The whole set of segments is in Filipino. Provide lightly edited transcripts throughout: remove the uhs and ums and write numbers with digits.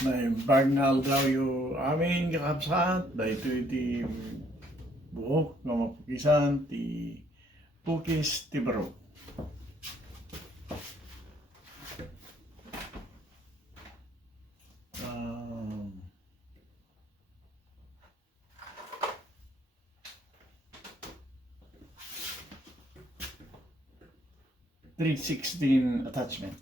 na bagnal daw yung aming kakabsat dahil iti buhok nga mapukisan ti pukis ti baro. Um, 316 attachment.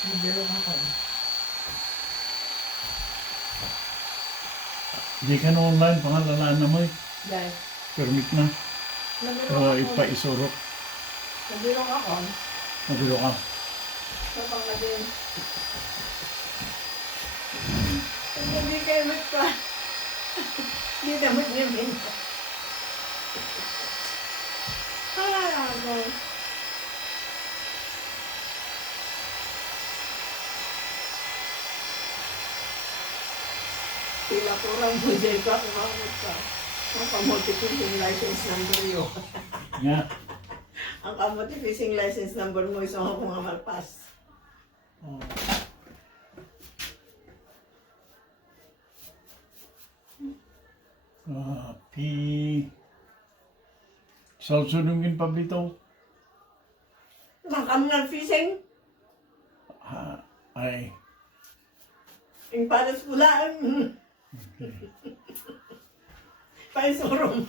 Nabiro ako. Hindi ka na online, pangalalaan na mo eh. Dahil, Permit na. nabiro O, ako. ipaisurok. Nabiro ako. Nabilo ka. Sa pangadin. Hindi kayo magpa. Hindi naman niya minta. Ay, ako. Pila ko lang mo dyan ka kumamit ka. Ang kamotivation license number yun. Nga. Ang kamotivation license number mo isang ako nga malpas. Oh. Pi. Salsunungin pa bitaw. Ang kamunal fishing, Ha, ay. yung palas pulaan. Okay. Paisurong.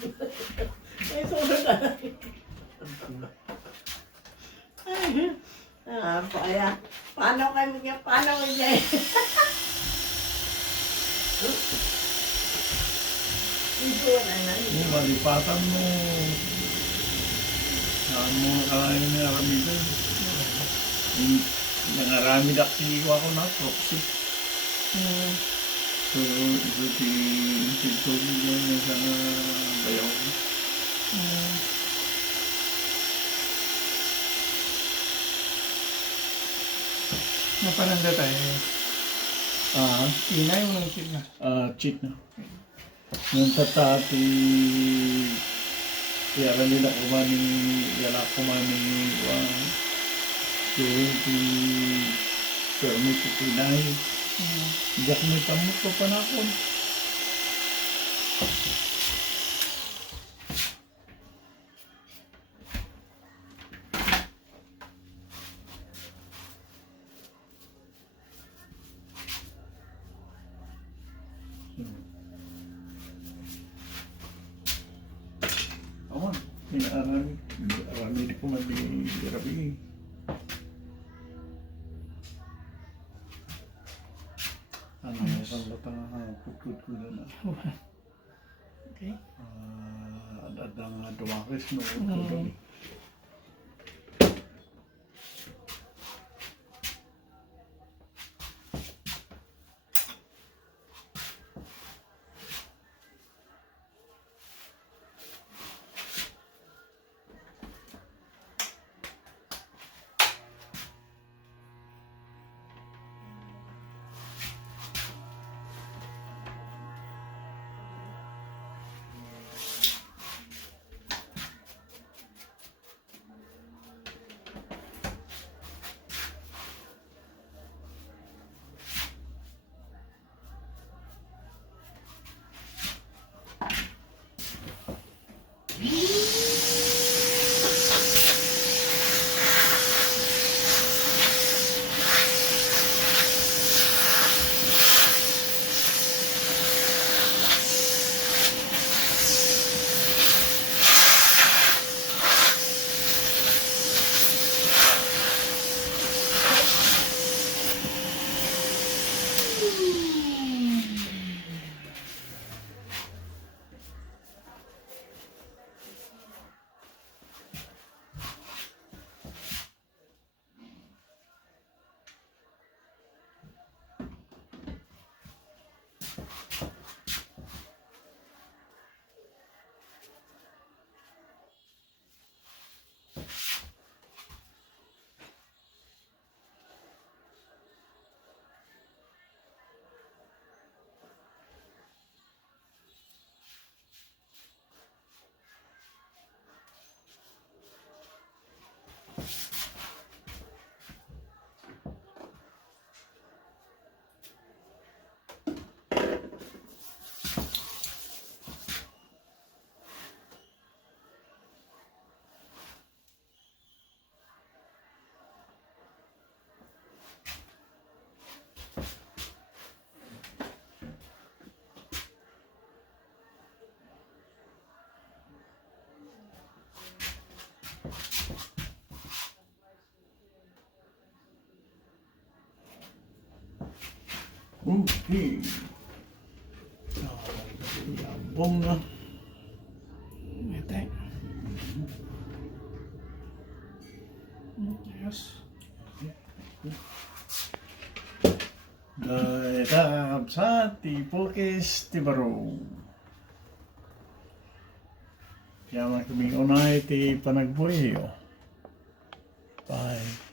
Paisurong ka na. Paya. Paano kayo niya? Paano kayo niya? Ito na na. Yung malipatan mo. Saan mo kakain na rami ko? Yung nangarami dakiwa ko na proxy. So, ito ito yung nasa bayaw ko. Napananda tayo. Ah, Inay mo ng cheat na. cheat na. Yung tatati, yara nila kumani, yala kumani, di permit itinay. Diyak may tamot pa panakon. Awan, arami di ko rabi. Ano mo kang latang putut ko na. Okay. Ada nga dumakis no. Okay. Yabong na. Ito. Yes. Dahil kakabsat, ti Pulkis, ti Baro. Kaya man kaming unay, ti panagbuyo. Bye.